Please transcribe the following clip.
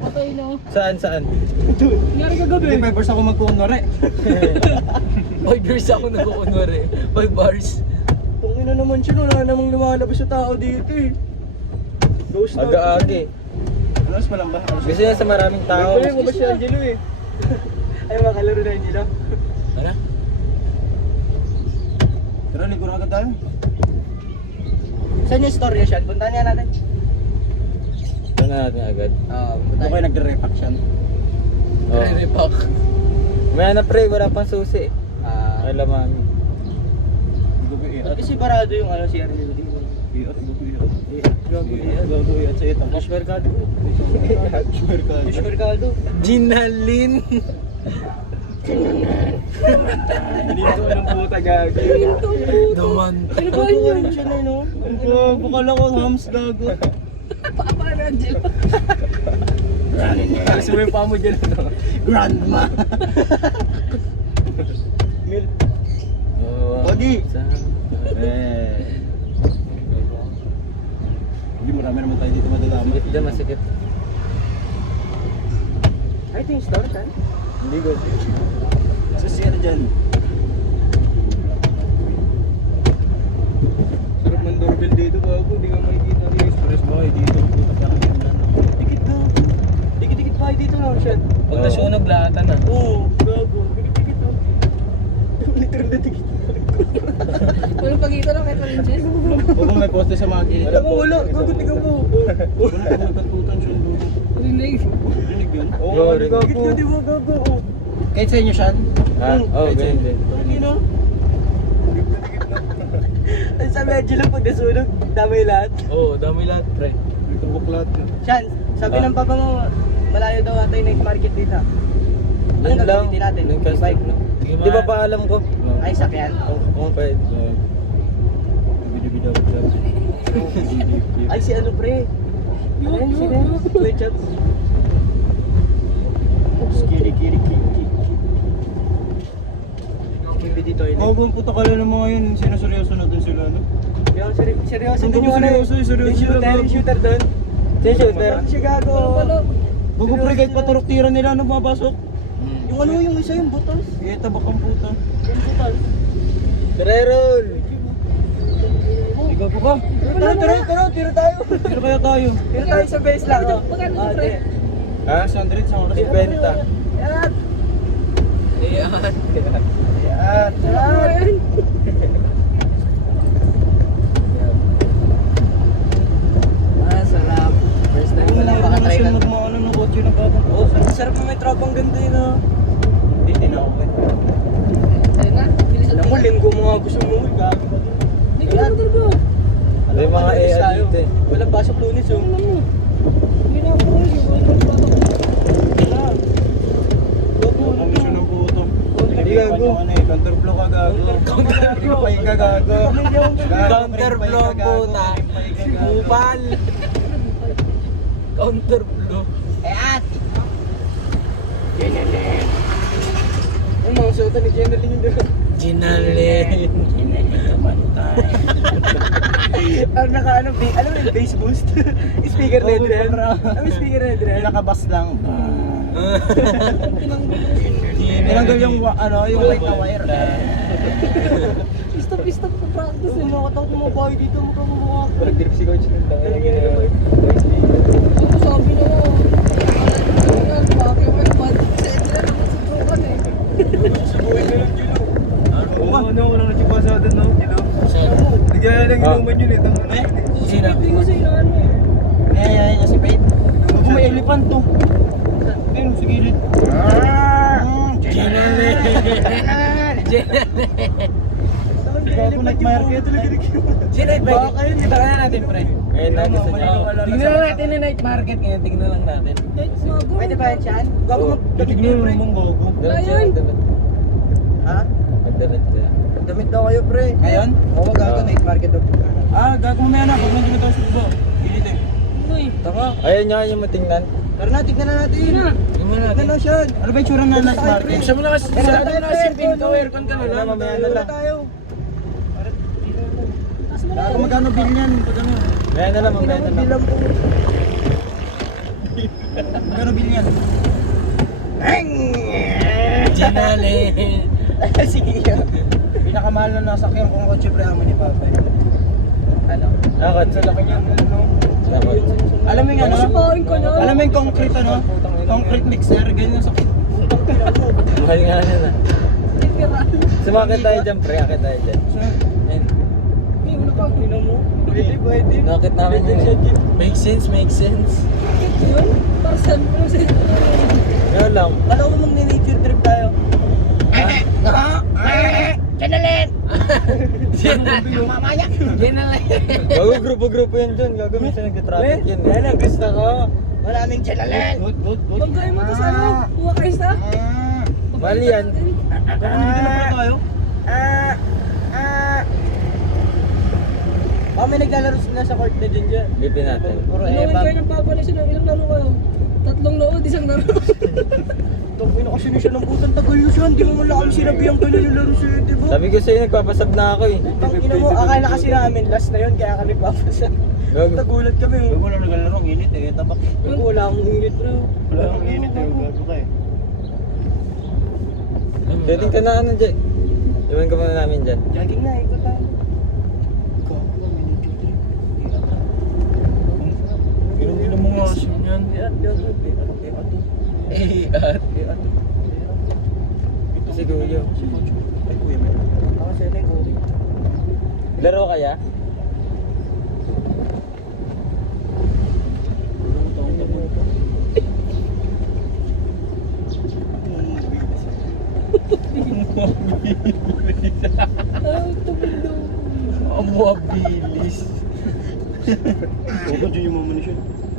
Patay no. Saan? Nangyari kagabi. Hindi, 5 bars ako magkukunwari. 5 years ako nag-uunwari. 5 bars. Pungina naman siya, wala namang lumalabas sa tao dito eh. Ghost na. Aga-agi. Alas pa lang ba? Gusto niya sa maraming tao. Ay, ba si Angelo eh. Ay, makalaro na Angelo. Ano? Tara, ligo na agad tayo. Saan yung storya siya? Puntahan niya natin. Ito na natin agad. Ito kayo nagre-repack siya. Oh. Repack. May na pre, wala pang susi. Ay laman. Kasi parado yung ano si Arnel dito. Gago. Sa itong cash mercado. Cash mercado. Ginalin. Hindi ko alam puta gago. Naman. Ano ba yun? Siya na no? Gago ka lang ko hams gago. Papa na Angel. Alis mo yung paa mo dyan ano? Grandma. Mil. Pogi. Hindi marami naman tayo dito madadama. Masikip dyan, masikip. Ay, ito yung store saan? Hindi ko. Sa sir dyan. Sarap ng doorbell dito bago. Hindi ka makikita yung express boy dito. Dikit ka. Dikit-dikit pa dito lang siya. Pag nasunog lahatan na. Oo, gago. Dikit-dikit to. Literal na dikit. Walang pagkita lang kay Angel. Huwag kung may poste sa mga gilid. Alam mo, wala. Gago, tingnan mo. Wala ka magkatutan siya doon. Rinig. Rinig yun? Oo, rinig. Dikit ka, di ba gago? Kahit sa inyo siya? Ha? Oo, ganyan din. Hindi no? Ang sabi Angelo pag nasunog, damay lahat. Oo, dami lahat pre. Dito buklat. Siyan, sabi ng papa mo, malayo daw ata yung night market dito. Doon lang. gagamitin natin? Doon ka Bike, no? Di ba pa alam ko? Ay, sakyan. Kung pwede. Ay, si ano pre? Ayun, sino? Kuya Chab. Kiri. Hindi dito yun. Oo, kung puta ka lang ng mga yun, sinaseryoso natin sila, no? Yung seryoso Ang din yung ano. seryoso Yung shooter, sila, yung shooter doon. Si shooter. Siya gago. Bago pre, kahit paturok tira nila, ano papasok? Yung ano yung isa yung butas. Eh, tabak ang puta. Yung butas. Trerol! Ikaw po ka? Tira tayo. Tira kaya tayo. Tira tayo sa base lang. Oh. Magkano Ah, pre? Ha? 600 sa oras. 50. Yan. Ayan. Yan. Yan. Sarap. First time ko lang makatry Siya ng... magmakalan ng kotse ng bata. Oh, sarap na may tropang ganda yun ah. Hindi na ako eh. Ayun na. Bilis Alam mo, linggo mo nga gusto mo. Gago. Hindi ko na talaga. May mga AI dito eh. Walang pasok Lunis oh. Alam mo. Hindi na ako rin. Kami siya ng puto. Hindi gago. Ano eh, counterflow ka gago. Counterflow. Pay ka gago. Counterflow puta. Upal. Counterflow. Ang mga suota ni Jennerly yung dito. Ginalin. Ang naka-ano, alam mo yung bass boost? Speaker na yun rin. Ano yung speaker na yun rin? Pinakabas lang. Tinanggal. Tinanggal yung ano, yung white na wire. Pistop ko practice eh. Sumakataw ko mga bahay dito, mukha mo mukha ko. Pag-drip si coach ng Ito sabi na mo. Bakit mo yung bad? Sa Angel naman sa tropan eh. Subuhin na lang dito. Ano, wala na siya sa atin, no? Nagyaya lang inuman yun eh. Sino? Hindi ko sa inaano eh. Niyayaya niya si Faith. Ako may elephant to. Ayun, sa gilid. Ginalin. Gago night market. Ginalin. Baka yun, di ba kaya natin pre? Ngayon na gusto niya. Tingnan lang natin yung night market ngayon. Tingnan lang natin. Pwede ba yan siyan? Gago Oo. magdamit Tingnan kayo pre. lang mong gago. Ayun. Ha? Magdamit ka. Magdamit daw kayo pre. Ngayon? Oo, gago Oo. night market daw. Gago mamaya na. Pag nandun tayo sa iba. Gilid eh. Uy. Taka. Ayun niya yung matingnan. Tara na, tignan na natin. Sige na. Tignan na siyan. Ano ba yung tsura na night market? Siya mo na kasi. Tara na, pre. Pin ka, aircon ka na lang. Mamaya na lang. tayo. Gago magkano bill niyan? Pag ano? Mamaya na lang, mamaya na lang. Bilang po. Pero bilhin yan. Janalin. Sige yan. Pinakamahal na nasakyan kong kotse pre amo ni Papa. Ano? Nakot. Sa laki niyan, ano? Nakot. Alam mo yung ano? Sumahin ko na. Alam mo yung concrete ano? Concrete mixer, ganyan sa Mahal nga na na. Literal. Sumakit tayo dyan, pre. Akit tayo dyan. Ayun. May una pa. Tingnan mo. Pwede. Nakit namin yun eh. Make sense, make sense. Bakit yun? Para saan mo sa inyo? Ngayon lang. Kala ko mag-nature trip tayo. Mamaya. Janalin. Bago grupo-grupo yan dyan. Gago minsan nagka-traffic yan. Yan ang gusto ko. Maraming chalalan. Pagkain mo to sa ano? Kuha kayo sa? Mali yan. Dito na pala tayo. May naglalaro sila sa court na dyan. Bipin natin. Puro Inuwin ebang. kayo ng papa na siya. Ilang laro kayo? 3 lood, 1 laro. Tangin ako siya ng putang tagal yun siya. Hindi mo man lang kami sinabihan ka na yung laro sa'yo, di ba? Sabi ko sa'yo, nagpapasab na ako eh. Tangina mo, akala kasi namin last na yun, kaya kami papasa. Gago. Tagulat kami. Huwag mo lang naglalaro, ang init eh, tabak. Wala akong init bro. Wala akong init eh, gago ka eh. Dating ka na ano dyan. Iwan ka muna namin dyan. Jogging na, ikot tayo. Gago ka, may nature trip. Inom mo nga siya yan. Si Kuya. Ay, kuya mo. Ako siya na yung Laro kaya? Ay, tumulong. Ang mabilis.